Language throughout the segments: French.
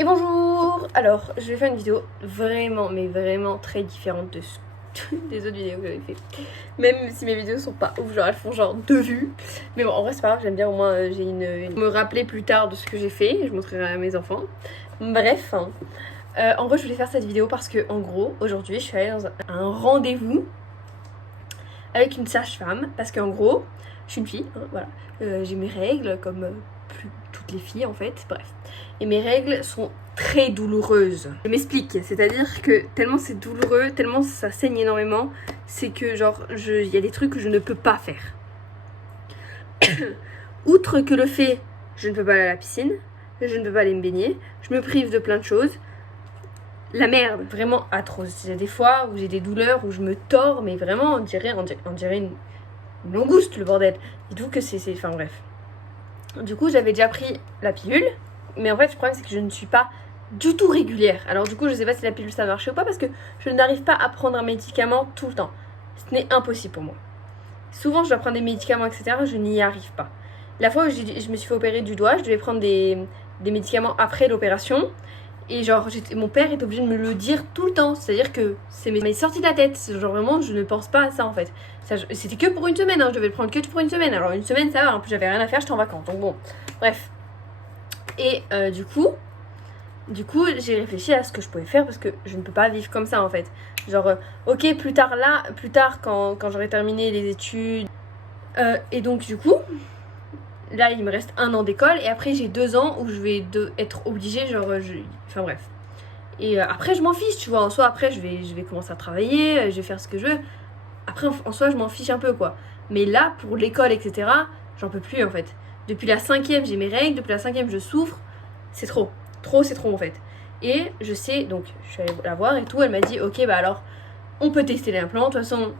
Et bonjour. Alors je vais faire une vidéo vraiment mais vraiment très différente de des autres vidéos que j'avais fait. Même si mes vidéos sont pas ouf, genre elles font genre 2 vues. Mais bon en vrai c'est pas grave, j'aime bien, au moins j'ai me rappeler plus tard de ce que j'ai fait. Je montrerai à mes enfants. Bref, en gros je voulais faire cette vidéo parce que en gros aujourd'hui je suis allée dans un rendez-vous avec une sage-femme. Parce qu'en gros je suis une fille, hein, voilà. J'ai mes règles comme toutes les filles en fait, bref. Et mes règles sont très douloureuses. Je m'explique, c'est-à-dire que tellement c'est douloureux, tellement ça saigne énormément, c'est que genre, il y a des trucs que je ne peux pas faire. Outre que le fait, je ne peux pas aller à la piscine, je ne peux pas aller me baigner, je me prive de plein de choses. La merde, vraiment atroce. Il y a des fois où j'ai des douleurs, où je me tords, mais vraiment on dirait une langouste le bordel. Dites-vous que c'est... Enfin bref. Du coup j'avais déjà pris la pilule. Mais en fait, le problème, c'est que je ne suis pas du tout régulière. Alors du coup, je sais pas si la pilule, ça marche ou pas, parce que je n'arrive pas à prendre un médicament tout le temps. Ce n'est impossible pour moi. Souvent, je dois prendre des médicaments, etc. Je n'y arrive pas. La fois où je me suis fait opérer du doigt, je devais prendre des médicaments après l'opération. Et genre, mon père est obligé de me le dire tout le temps. C'est-à-dire que c'est mes sorties de la tête. Genre vraiment, je ne pense pas à ça, en fait. C'était que pour une semaine, hein. Je devais le prendre que pour une semaine. Alors une semaine, ça va. En plus, j'avais rien à faire, j'étais en vacances. Donc bon, bref. Et du coup, j'ai réfléchi à ce que je pouvais faire parce que je ne peux pas vivre comme ça en fait. Genre, ok, plus tard quand j'aurai terminé les études. Et donc, du coup, là, il me reste 1 an d'école et après, j'ai 2 ans où je vais être obligée, genre, enfin bref. Et après, je m'en fiche, tu vois. En soi, après, je vais commencer à travailler, je vais faire ce que je veux. Après, en soi, je m'en fiche un peu quoi. Mais là, pour l'école, etc., j'en peux plus en fait. Depuis la 5e, j'ai mes règles, depuis la 5e, je souffre. C'est trop. Trop, c'est trop en fait. Et je sais, donc je suis allée la voir et tout, elle m'a dit ok, bah alors on peut tester l'implant. De toute façon,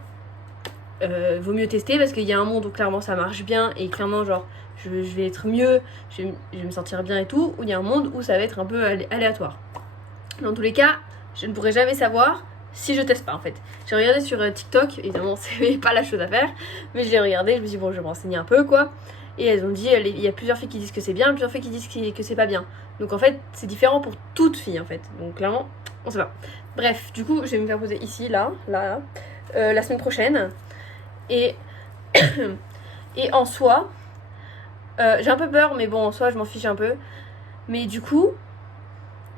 vaut mieux tester parce qu'il y a un monde où clairement ça marche bien et clairement, genre, je vais être mieux, je vais me sentir bien et tout. Ou il y a un monde où ça va être un peu aléatoire. Dans tous les cas, je ne pourrai jamais savoir si je teste pas en fait. J'ai regardé sur TikTok, évidemment, c'est pas la chose à faire, mais j'ai regardé, je me suis dit bon, je vais me renseigner un peu quoi. Et elles ont dit, il y a plusieurs filles qui disent que c'est bien, plusieurs filles qui disent que c'est pas bien. Donc en fait, c'est différent pour toute fille en fait. Donc clairement, on sait pas. Bref, du coup, je vais me faire poser ici, là, la semaine prochaine. Et, et en soi, j'ai un peu peur, mais bon, en soi, je m'en fiche un peu. Mais du coup,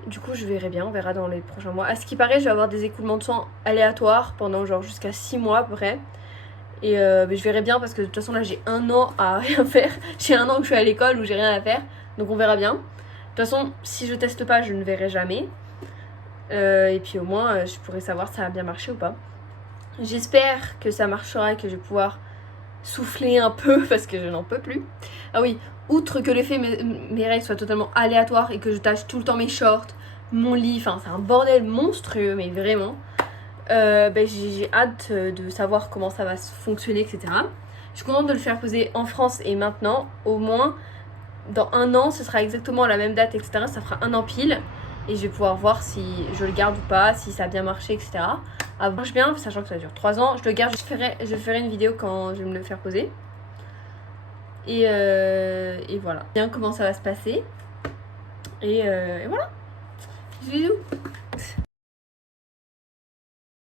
je verrai bien, on verra dans les prochains mois. À ce qui paraît, je vais avoir des écoulements de sang aléatoires pendant genre jusqu'à 6 mois à peu près. Et je verrai bien parce que de toute façon là j'ai 1 an à rien faire. J'ai 1 an que je suis à l'école où j'ai rien à faire. Donc on verra bien. De toute façon, si je teste pas, je ne verrai jamais. Et puis au moins, je pourrai savoir si ça a bien marché ou pas. J'espère que ça marchera et que je vais pouvoir souffler un peu parce que je n'en peux plus. Ah oui, outre que le fait que mes règles soient totalement aléatoires et que je tâche tout le temps mes shorts, mon lit, enfin c'est un bordel monstrueux, mais vraiment. J'ai hâte de savoir comment ça va fonctionner, etc. Je suis contente de le faire poser en France et maintenant, au moins, dans 1 an, ce sera exactement la même date, etc. Ça fera 1 an pile et je vais pouvoir voir si je le garde ou pas, si ça a bien marché, etc. Ça marche bien, sachant que ça dure 3 ans. Je le garde, je ferai une vidéo quand je vais me le faire poser. Et voilà. Bien comment ça va se passer. Et voilà. Bisous.